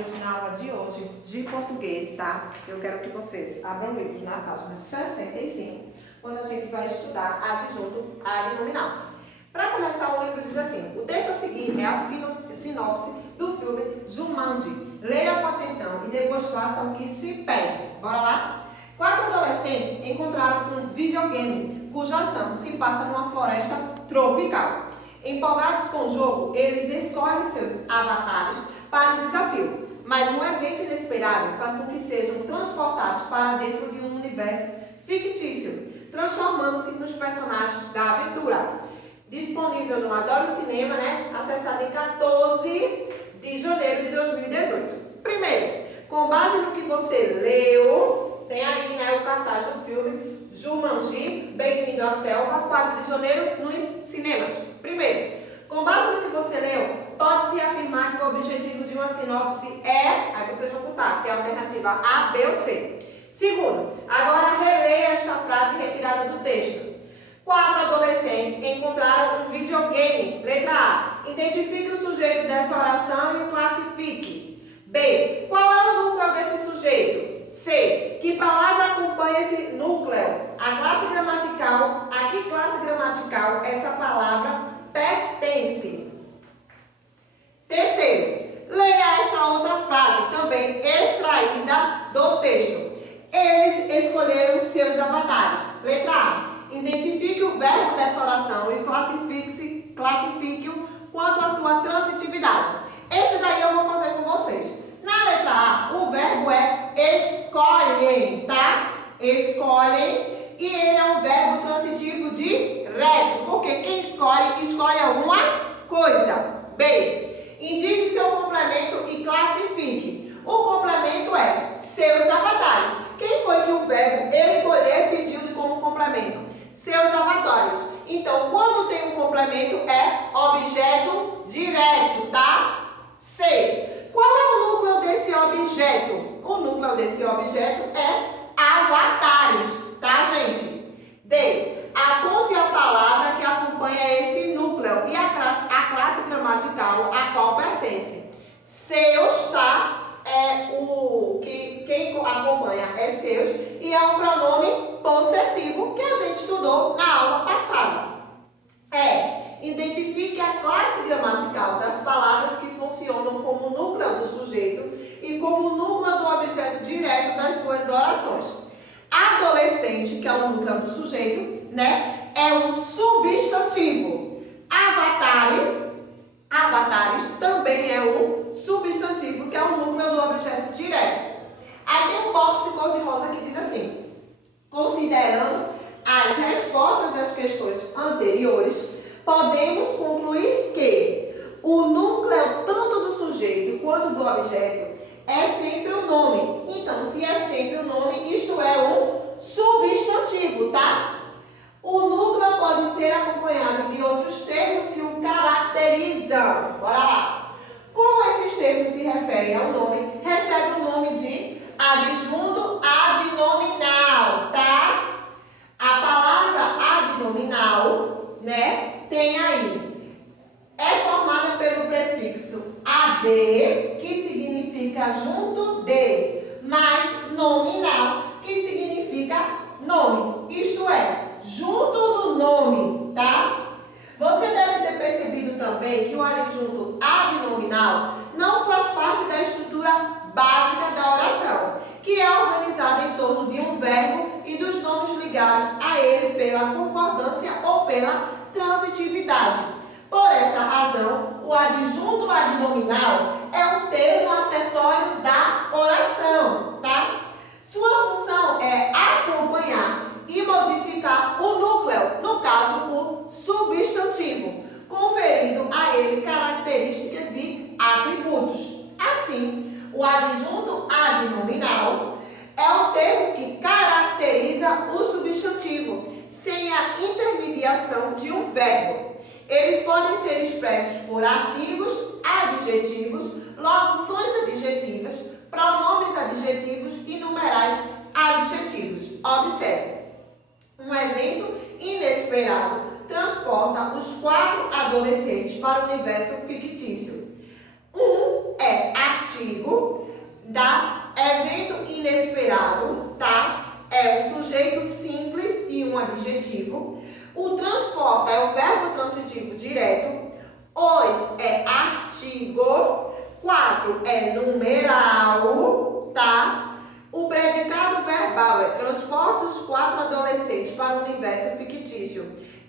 hoje na aula de hoje de português, tá? Eu quero que vocês abram o livro na página 65, quando a gente vai estudar adjunto adnominal. Para começar, o livro diz assim: o texto a seguir é a sinopse do filme Jumanji. Leia com atenção e depois faça o que se pede. Bora lá? 4 adolescentes encontraram um videogame cuja ação se passa numa floresta tropical. Empolgados com o jogo, eles escolhem seus avatares para o desafio, mas um evento inesperado faz com que sejam transportados para dentro de um universo fictício, transformando-se nos personagens da aventura. Disponível no Adoro Cinema, acessado em 14 de janeiro de 2018. Primeiro, com base no que você leu, tem aí o cartaz do filme Jumanji, Bem-vindo à Selva, 4 de janeiro, nos cinemas. Primeiro, com base no que você leu, pode-se afirmar que o objetivo de uma sinopse é, aí vocês vão botar se é a alternativa A, B ou C. Segundo, agora releia esta frase retirada do texto. 4 adolescentes encontraram um videogame. Letra A. Identifique o sujeito dessa oração e o classifique. B. Qual é o núcleo desse sujeito? C. Que palavra acompanha esse núcleo? A que classe gramatical essa palavra pertence? Terceiro, leia esta outra frase, também extraída do texto. Eles escolheram seus avatares. Letra A. Identifique o verbo dessa oração e classifique-o quanto à sua transitividade. Esse daí eu vou fazer com vocês. Na letra A, o verbo é escolhem, tá? Escolhem. E ele é um verbo transitivo direto, porque quem escolhe alguma coisa. B. Indique seu complemento e classifique. O complemento é seus avatares. Quem foi que o verbo escolher pediu como complemento? Seus avatares. Então, quando tem um complemento, é objeto direto, tá? C. Qual é o núcleo desse objeto? O núcleo desse objeto é avatares, tá, gente? D. Aponte a palavra que acompanha esse núcleo e a classe gramatical a qual pertence. Seus, tá? Quem acompanha é seus e é um pronome possessivo que a gente estudou na aula passada. Identifique a classe gramatical das palavras que funcionam como núcleo do sujeito e como núcleo do objeto direto das suas orações. Adolescente, que é o núcleo do sujeito, é um substantivo. Avatares também é um substantivo, que é o núcleo do objeto direto. Aí tem um box cor-de-rosa que diz assim: considerando as respostas das questões anteriores, podemos concluir que o núcleo tanto do sujeito quanto do objeto é sempre o nome. Então, se é sempre o nome, isto é um substantivo, tá? O núcleo pode ser acompanhado de outros termos que o caracterizam. Bora lá. Como esses termos se referem ao nome, recebe o nome de adjunto adnominal, tá? A palavra adnominal, tem aí, é formada pelo prefixo ad, que significa junto de, mais nominal, que significa nome, isto é, junto do nome, tá? Você deve ter percebido também que o adjunto adnominal não faz parte da estrutura básica da oração, que é organizada em torno de um verbo e dos nomes ligados a ele pela concordância ou pela transitividade. Por essa razão, o adjunto adnominal é um termo acessório da oração, tá? Sua função é acompanhar e modificar o núcleo, no caso, o substantivo, conferindo a ele características e atributos. Assim, o adjunto adnominal é o termo que caracteriza o substantivo, sem a intermediação de um verbo. Eles podem ser expressos por artigos, adjetivos, locuções adjetivas, pronomes adjetivos e numerais adjetivos. Observe. Um evento inesperado transporta os 4 adolescentes para o universo fictício. Um é artigo,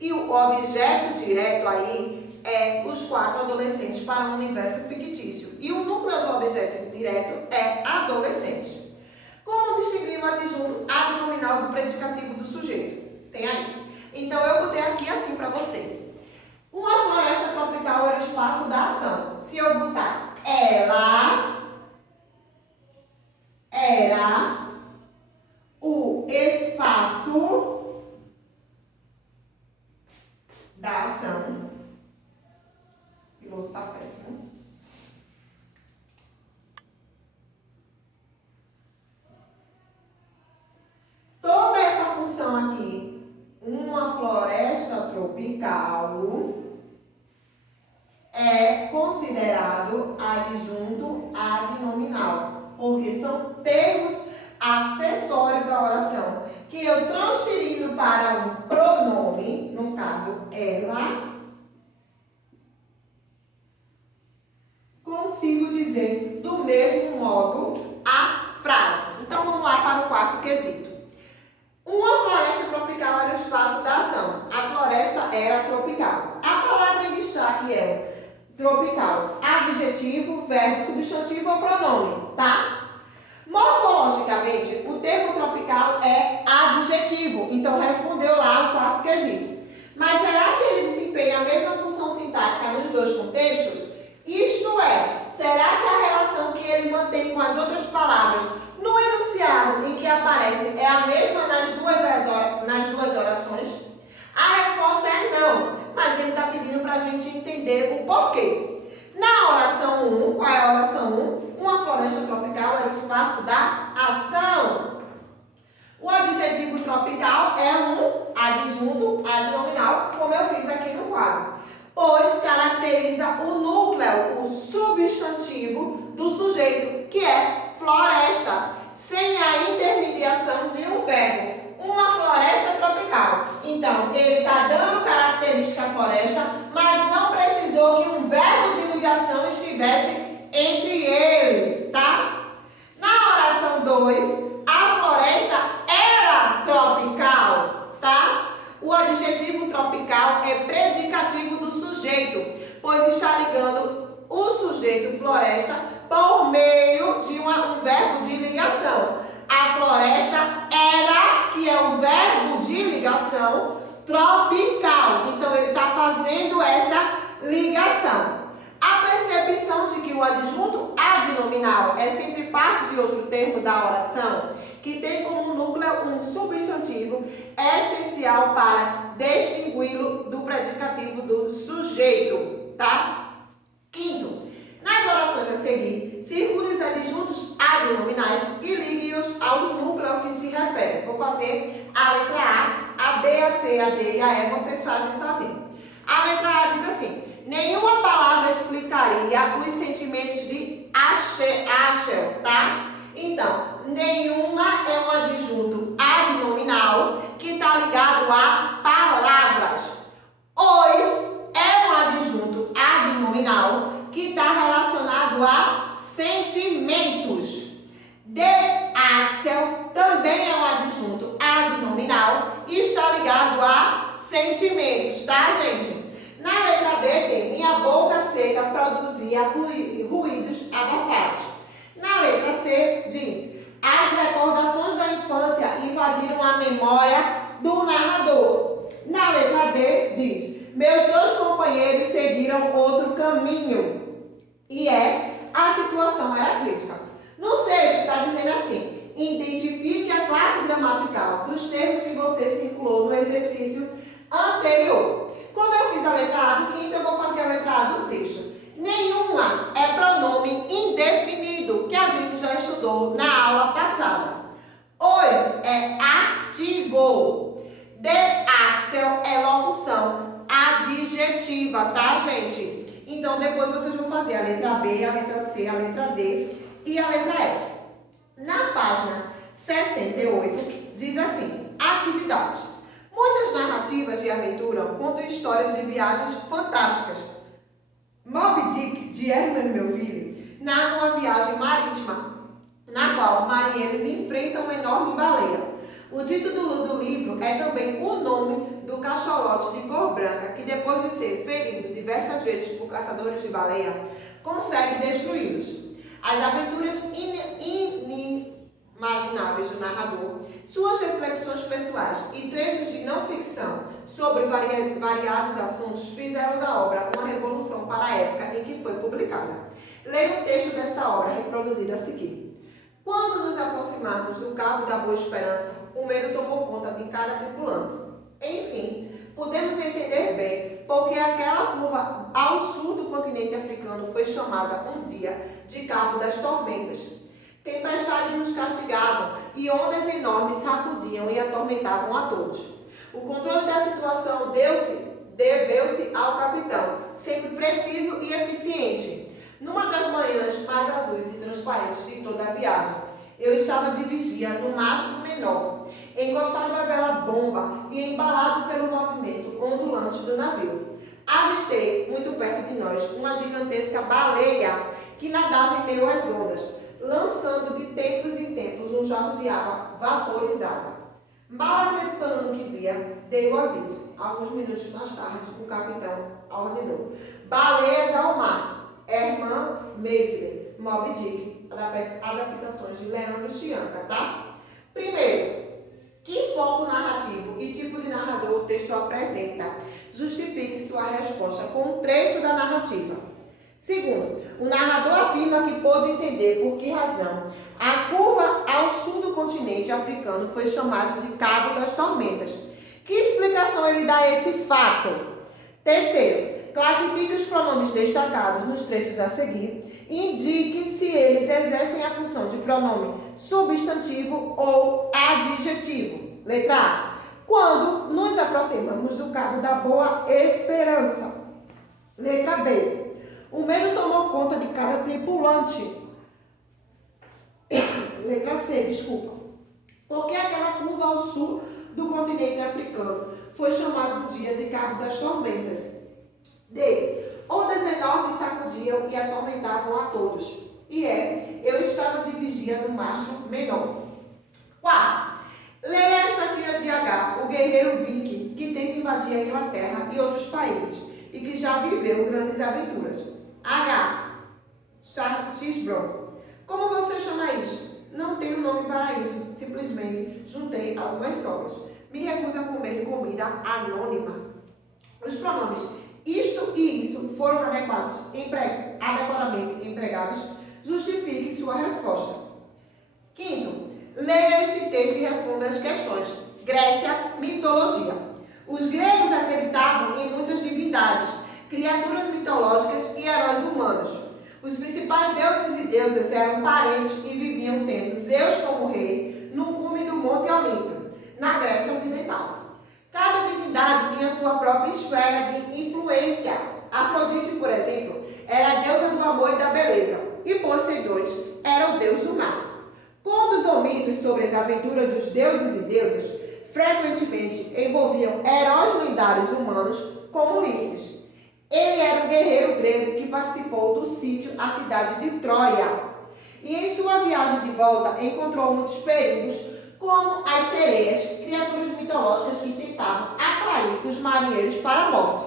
E o objeto direto aí é os 4 adolescentes para um universo fictício. E o núcleo do objeto direto é adolescente. Como distinguir o adjunto adnominal do predicativo do sujeito? Tem aí. Então, eu botei aqui assim para vocês. Uma floresta tropical era o espaço da ação. Se eu botar ela era o espaço da ação. Piloto tá péssimo. Toda essa função aqui, uma floresta tropical, é considerado adjunto adnominal, porque são termos acessórios da oração que eu transferindo para um pronome, no caso ela, consigo dizer do mesmo modo a frase. Então vamos lá para o quarto quesito. Uma floresta tropical era o espaço da ação. A floresta era tropical. A palavra em destaque é tropical, adjetivo, verbo, substantivo ou pronome, tá? Morfologicamente, o termo tropical é adjetivo, então respondeu lá o quarto quesito. Mas será que ele desempenha a mesma função sintática nos dois contextos? Isto é, será que a relação que ele mantém com as outras palavras no enunciado em que aparece é a mesma nas duas orações? A resposta é não, mas ele está pedindo para a gente entender o porquê. Na oração 1, qual é a oração 1? Uma floresta tropical era o espaço da ação. O adjetivo tropical é um adjunto adnominal, como eu fiz aqui no quadro, pois caracteriza o núcleo, o substantivo do sujeito, que é floresta, sem a intermediação de um verbo. Uma floresta tropical. Então, ele está dando característica à floresta, mas não precisou que um verbo de ligação estivesse entre eles, tá? Na oração 2, a floresta era tropical, tá? O adjetivo tropical é predicativo do sujeito, pois está ligando o sujeito floresta por meio de um verbo de ligação. A floresta era, que é o verbo de ligação, tropical. Então, ele está fazendo essa ligação. A percepção de que o adjunto adnominal é sempre parte de outro termo da oração, que tem como núcleo um substantivo, é essencial para distingui-lo do predicativo do sujeito, tá? Quinto, nas orações a seguir, circule os adjuntos adnominais e ligue-os aos núcleos que se referem. Vou fazer a letra A B, a C, a D e a E, vocês fazem sozinhos. A letra A diz assim: nenhuma palavra explicaria os sentimentos de Axel, tá? Então, nenhuma é um adjunto adnominal que está ligado a palavras. Os é um adjunto adnominal que está relacionado a sentimentos. De Axel também é um adjunto adnominal e está ligado a sentimentos, tá, gente? Na letra B tem: minha boca seca produzia ruídos abafados. Na letra C diz: as recordações da infância invadiram a memória do narrador. Na letra D diz: meus dois companheiros seguiram outro caminho. E a situação era crítica. No sexto está dizendo assim: identifique a classe gramatical dos termos que você circulou no exercício anterior. Como eu fiz a letra A do quinto, eu vou fazer a letra A do sexto. Nenhuma é pronome indefinido, que a gente já estudou na aula passada. Os é artigo. De Axel é locução adjetiva, tá, gente? Então, depois vocês vão fazer a letra B, a letra C, a letra D e a letra E. Na página 68, diz assim: atividade. Muitas narrativas de aventura contam histórias de viagens fantásticas. Moby Dick, de Herman Melville, narra uma viagem marítima, na qual marinheiros enfrentam uma enorme baleia. O título do livro é também o nome do cachalote de cor branca que, depois de ser ferido diversas vezes por caçadores de baleia, consegue destruí-los. As aventuras inimagináveis do narrador, suas reflexões pessoais e trechos de não ficção sobre variados assuntos fizeram da obra uma revolução para a época em que foi publicada. Leia o texto dessa obra reproduzido a seguir. Quando nos aproximarmos do Cabo da Boa Esperança, o medo tomou conta de cada tripulante. Enfim, podemos entender bem porque aquela curva ao sul do continente africano foi chamada um dia de Cabo das Tormentas. Tempestades nos castigavam e ondas enormes sacudiam e atormentavam a todos. O controle da situação deveu-se ao capitão, sempre preciso e eficiente. Numa das manhãs mais azuis e transparentes de toda a viagem, eu estava de vigia no mastro menor, encostado à vela bomba e embalado pelo movimento ondulante do navio. Avistei, muito perto de nós, uma gigantesca baleia que nadava em meio às ondas, lançando de tempos em tempos um jato de água vaporizada. Mal acreditando no que via, dei o aviso. Alguns minutos mais tarde, o capitão ordenou: baleias ao mar. Herman Melville, Moby Dick, adaptações de Leandro Chianca, tá? Primeiro, que foco narrativo e tipo de narrador o texto apresenta? Justifique sua resposta com um trecho da narrativa. Segundo, o narrador afirma que pôde entender por que razão a curva ao sul do continente africano foi chamada de Cabo das Tormentas. Que explicação ele dá a esse fato? Terceiro, classifique os pronomes destacados nos trechos a seguir e indique se eles exercem a função de pronome substantivo ou adjetivo. Letra A. Quando nos aproximamos do Cabo da Boa Esperança. Letra B. O medo tomou conta de cada tripulante. Letra C, desculpa. Porque aquela curva ao sul do continente africano foi chamado o dia de Cabo das Tormentas. D. Ondas enormes sacudiam e atormentavam a todos. E eu estava de vigia no mastro menor. 4. Leia esta tira de H, o guerreiro viking que tenta invadir a Inglaterra e outros países e que já viveu grandes aventuras. H. X. Brown. Como você chama isso? Não tenho nome para isso. Simplesmente juntei algumas sobras. Me recuso a comer comida anônima. Os pronomes isto e isso foram adequadamente empregados. Justifique sua resposta. Quinto, leia este texto e responda as questões. Grécia, mitologia. Os gregos acreditavam em muitas divindades, criaturas mitológicas e heróis humanos. Os principais deuses e deusas eram parentes e viviam tendo Zeus como rei no cume do Monte Olímpio, na Grécia Ocidental. Cada divindade tinha sua própria esfera de influência. Afrodite, por exemplo, era a deusa do amor e da beleza, e Poseidon era o deus do mar. Contos ou mitos sobre as aventuras dos deuses e deusas frequentemente envolviam heróis lendários humanos como Ulisses. Ele era um guerreiro grego que participou do sítio à cidade de Troia. E em sua viagem de volta encontrou muitos perigos, como as sereias, criaturas mitológicas que tentavam atrair os marinheiros para a morte.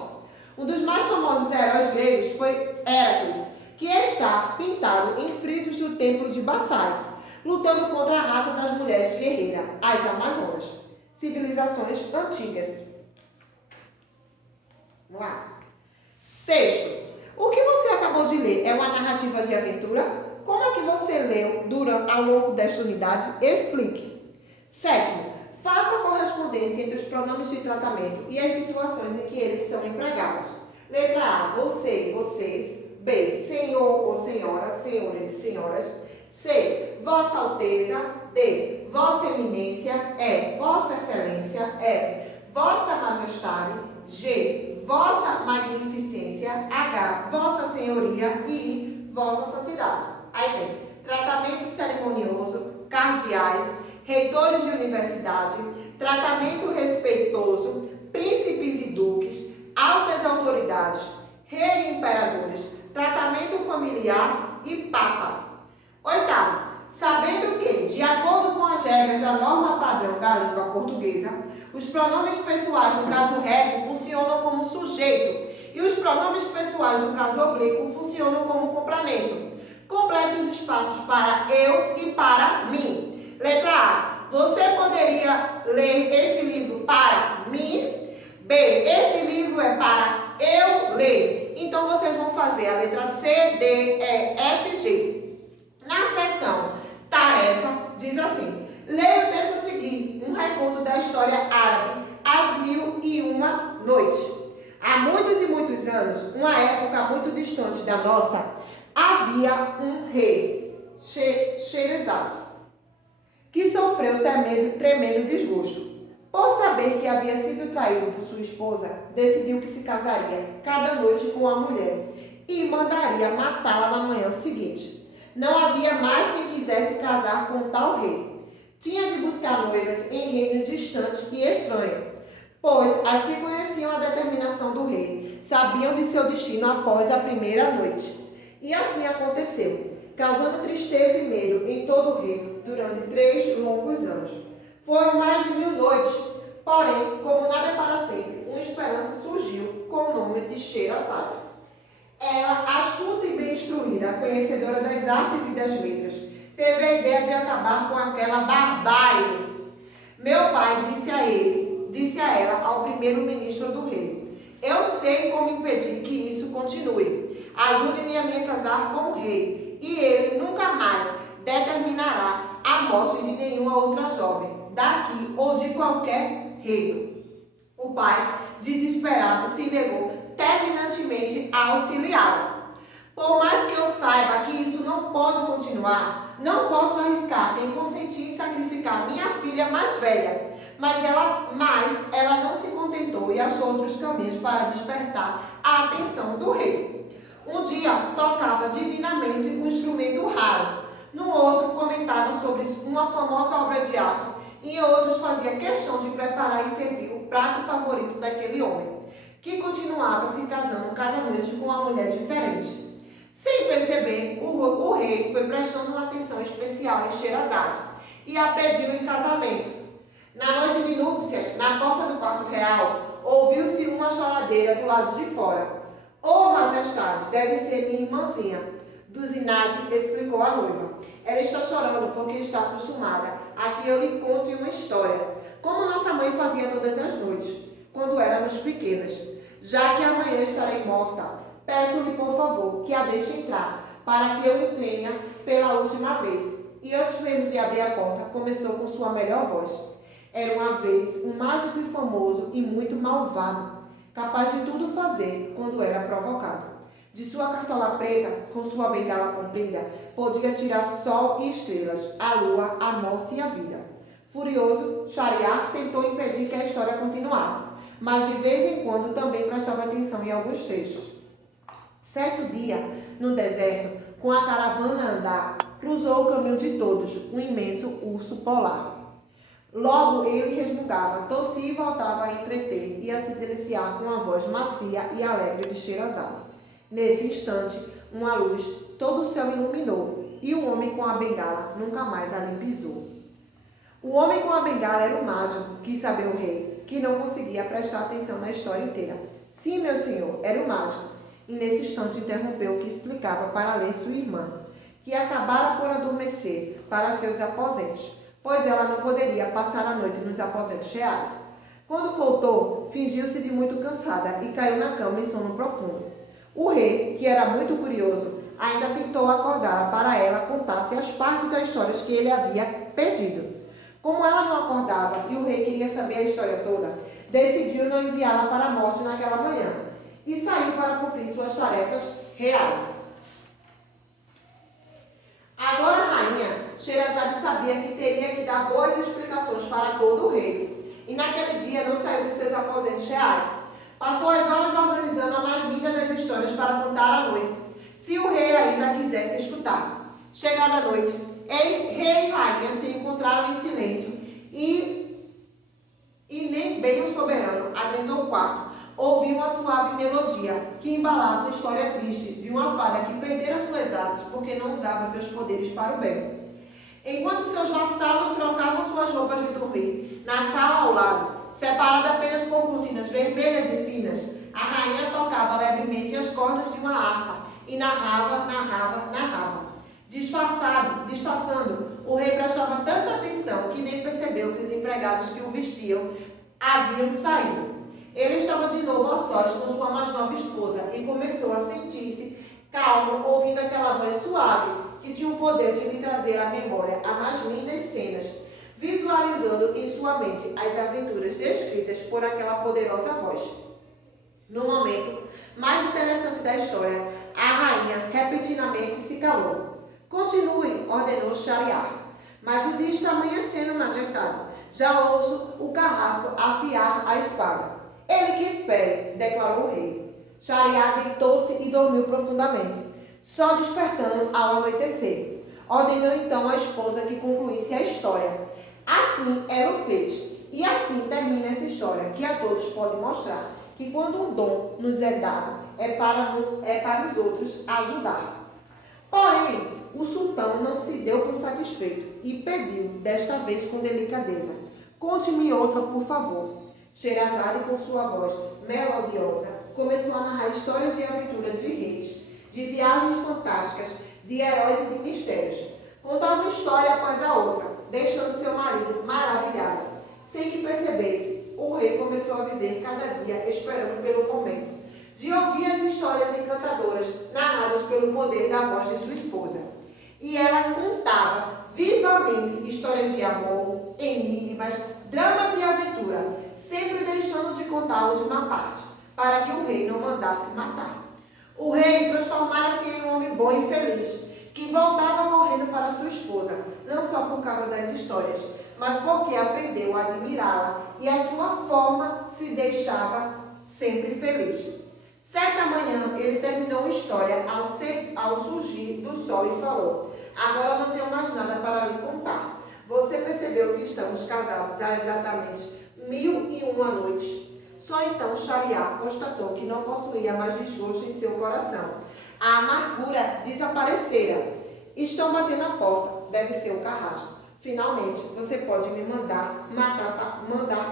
Um dos mais famosos heróis gregos foi Hércules, que está pintado em frisos do templo de Bassai, lutando contra a raça das mulheres guerreiras, as Amazonas. Civilizações antigas. Vamos lá. Sexto, o que você acabou de ler é uma narrativa de aventura? Como é que você leu ao longo desta unidade? Explique. Sétimo, faça a correspondência entre os pronomes de tratamento e as situações em que eles são empregados. Letra A, você, vocês. B, senhor ou senhora, senhores e senhoras. C, vossa alteza. D, vossa eminência. E, vossa excelência. F, vossa majestade. G, vossa magnificência. H, vossa senhoria. E I, vossa santidade. Aí tem tratamento cerimonioso, cardeais, reitores de universidade, tratamento respeitoso, príncipes e duques, altas autoridades, rei e imperadores, tratamento familiar e papa. Oitavo, sabendo que, de acordo com as regras da norma padrão da língua portuguesa, os pronomes pessoais do caso reto funcionam como sujeito e os pronomes pessoais do caso oblíquo funcionam como complemento. Complete os espaços para eu e para mim. Letra A. Você poderia ler este livro para mim? B. Este livro é para eu ler. Então, vocês vão fazer a letra C, D, E, F, G. Na seção tarefa, diz assim: leia o texto a seguir, um reconto da história árabe, As Mil e Uma Noites. Há muitos e muitos anos, uma época muito distante da nossa, havia um rei, Scheherazade, que sofreu tremendo desgosto. Por saber que havia sido traído por sua esposa, decidiu que se casaria cada noite com a mulher e mandaria matá-la na manhã seguinte. Não havia mais quem quisesse casar com tal rei. Tinha de buscar noivas em reino distante e estranho, pois as que conheciam a determinação do rei sabiam de seu destino após a primeira noite. E assim aconteceu, causando tristeza e medo em todo o reino durante 3 longos anos. Foram mais de 1000 noites, porém, como nada é para sempre, uma esperança surgiu com o nome de Scheherazade. Ela, astuta e bem instruída, conhecedora das artes e das letras, teve a ideia de acabar com aquela barbárie. Meu pai disse a ela, ao primeiro-ministro do rei: eu sei como impedir que isso continue. Ajude-me a me casar com o rei, e ele nunca mais determinará a morte de nenhuma outra jovem, daqui ou de qualquer reino. O pai, desesperado, se negou terminantemente a auxiliá-la. Por mais que eu saiba que isso não pode continuar, não posso arriscar em consentir em sacrificar minha filha mais velha. Mas ela não se contentou e achou outros caminhos para despertar a atenção do rei. Um dia tocava divinamente um instrumento raro, no outro comentava sobre uma famosa obra de arte, e em outros fazia questão de preparar e servir o prato favorito daquele homem, que continuava se casando cada noite com uma mulher diferente. Sem perceber, o rei foi prestando uma atenção especial em Scheherazade e a pediu em casamento. Na noite de núpcias, na porta do quarto real, ouviu-se uma choradeira do lado de fora. "Oh, majestade, deve ser minha irmãzinha", Duzinade explicou à noiva. "Ela está chorando porque está acostumada a que eu lhe conte uma história, como nossa mãe fazia todas as noites, quando éramos pequenas. Já que amanhã estarei morta, peço-lhe, por favor, que a deixe entrar, para que eu entretenha pela última vez." E antes mesmo de abrir a porta, começou com sua melhor voz. "Era uma vez um mágico e famoso e muito malvado, capaz de tudo fazer quando era provocado. De sua cartola preta, com sua bengala comprida, podia tirar sol e estrelas, a lua, a morte e a vida." Furioso, Shahryar tentou impedir que a história continuasse, mas de vez em quando também prestava atenção em alguns trechos. Certo dia, no deserto, com a caravana a andar, cruzou o caminho de todos, um imenso urso polar. Logo ele resmungava, tossia e voltava a entreter e a se deliciar com a voz macia e alegre de Scheherazade. Nesse instante, uma luz todo o céu iluminou, e o homem com a bengala nunca mais ali pisou. O homem com a bengala era o mágico, quis saber o rei, que não conseguia prestar atenção na história inteira. "Sim, meu senhor, era o mágico." E nesse instante interrompeu o que explicava para ler sua irmã, que acabara por adormecer para seus aposentos, pois ela não poderia passar a noite nos aposentos reais. Quando voltou, fingiu-se de muito cansada e caiu na cama em sono profundo. O rei, que era muito curioso, ainda tentou acordá-la para ela contasse as partes das histórias que ele havia pedido. Como ela não acordava e o rei queria saber a história toda, decidiu não enviá-la para a morte naquela manhã e saiu para cumprir suas tarefas reais. Agora a rainha, Scheherazade sabia que teria que dar boas explicações para todo o reino, e naquele dia não saiu dos seus aposentos reais. Passou as horas organizando a mais linda das histórias para contar à noite, se o rei ainda quisesse escutar. Chegada a noite, rei e rainha se encontraram em silêncio e nem bem o soberano, abrindo o quarto, ouviu uma suave melodia que embalava uma história triste de uma fada que perdera suas asas porque não usava seus poderes para o bem. Enquanto seus vassalos trocavam suas roupas de dormir na sala ao lado, separada apenas por cortinas vermelhas e finas, a rainha tocava levemente as cordas de uma harpa e narrava. Disfarçando, o rei prestava tanta atenção que nem percebeu que os empregados que o vestiam haviam saído. Ele estava de novo a sós com sua mais nova esposa e começou a sentir-se calmo, ouvindo aquela voz suave que tinha o poder de lhe trazer à memória as mais lindas cenas, visualizando em sua mente as aventuras descritas por aquela poderosa voz. No momento mais interessante da história, a rainha repentinamente se calou. Continue, ordenou Shahryar. Mas o dia está amanhecendo, majestade. Já ouço o carrasco afiar a espada. Ele que espere, declarou o rei. Shahryar deitou-se e dormiu profundamente, só despertando ao anoitecer. Ordenou então à esposa que concluísse a história. Assim ela o fez. E assim termina essa história, que a todos pode mostrar que quando um dom nos é dado, é para os outros ajudar. Porém, o sultão não se deu por satisfeito e pediu, desta vez com delicadeza: conte-me outra, por favor. Sherazade, com sua voz melodiosa, começou a narrar histórias de aventura de reis, de viagens fantásticas, de heróis e de mistérios. Contava uma história após a outra, deixando seu marido maravilhado. Sem que percebesse, o rei começou a viver cada dia esperando pelo momento de ouvir as histórias encantadoras narradas pelo poder da voz de sua esposa. E ela contava vivamente histórias de amor, enigmas, dramas e aventura, sempre deixando de contar a última parte, para que o rei não mandasse matar. O rei transformara-se em um homem bom e feliz, que voltava correndo para sua esposa, não só por causa das histórias, mas porque aprendeu a admirá-la e a sua forma se deixava sempre feliz. Certa manhã, ele terminou uma história ao surgir do sol e falou: agora não tenho mais nada para lhe contar. Você percebeu que estamos casados há exatamente 1001 noites. Só então Shahryar constatou que não possuía mais desgosto em seu coração. A amargura desaparecera. Estão batendo a porta. Deve ser o carrasco. Finalmente, você pode me mandar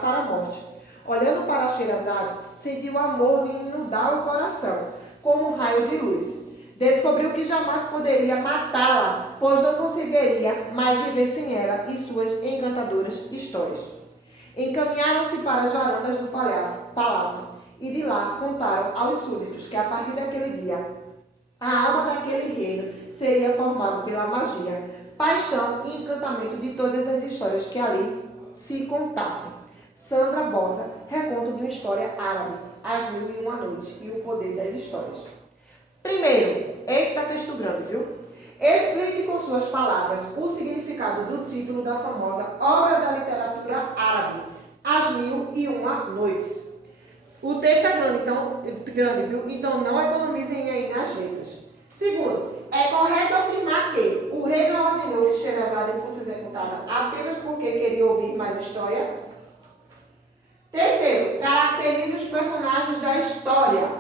para a morte. Olhando para Sherazade, sentiu o amor lhe inundar o coração, como um raio de luz. Descobriu que jamais poderia matá-la, pois não conseguiria mais viver sem ela e suas encantadoras histórias. Encaminharam-se para as varandas do palácio e de lá contaram aos súditos que a partir daquele dia a alma daquele reino seria formada pela magia, paixão e encantamento de todas as histórias que ali se contassem. Sandra Bosa, reconto de uma história árabe, As 1001 Noites e o poder das histórias. Primeiro, eita texto grande, viu? Explique com suas palavras o significado do título da famosa obra da literatura árabe, As 1001 Noites. O texto é grande, viu? Então não economizem aí nas letras. Segundo, é correto afirmar que o rei não ordenou que Sherazade fosse executada apenas porque queria ouvir mais história. Terceiro, caracterize os personagens da história.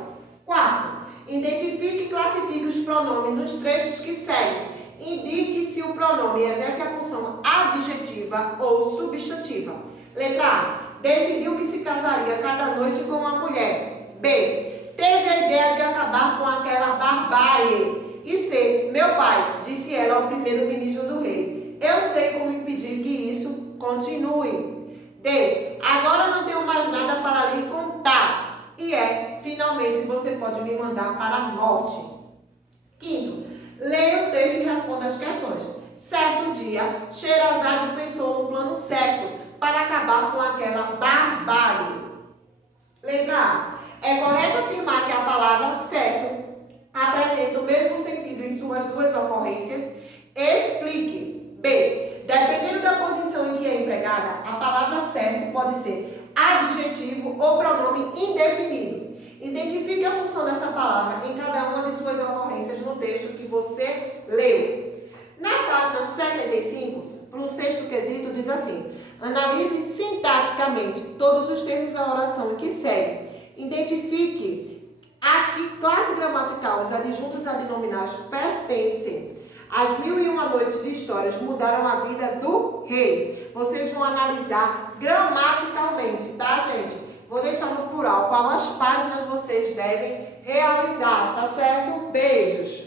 Quarto, identifique e classifique os pronomes nos trechos que seguem. Indique se o pronome exerce a função adjetiva ou substantiva. Letra A. Decidiu que se casaria cada noite com uma mulher. B. Teve a ideia de acabar com aquela barbárie. E C. Meu pai, disse ela ao primeiro-ministro do rei. Eu sei como impedir que isso continue. D. Agora não tenho mais nada para lhe contar. E E. Finalmente você pode me mandar para a morte. Quinto. Leia o texto e responda as questões. Certo dia, Sherazade pensou no plano certo para acabar com aquela barbárie. Letra A. É correto afirmar que a palavra certo apresenta o mesmo sentido em suas duas ocorrências? Explique. B. Dependendo da posição em que é empregada, a palavra certo pode ser adjetivo ou pronome indefinido. Identifique a função dessa palavra em cada uma de suas ocorrências no texto que você leu. Na página 75, para o sexto quesito, diz assim: analise sintaticamente todos os termos da oração que segue. Identifique a que classe gramatical os adjuntos adnominais pertencem. As 1001 noites de histórias mudaram a vida do rei. Vocês vão analisar gramaticalmente, tá, gente? Vou deixar no plural qual as páginas vocês devem realizar, tá certo? Beijos!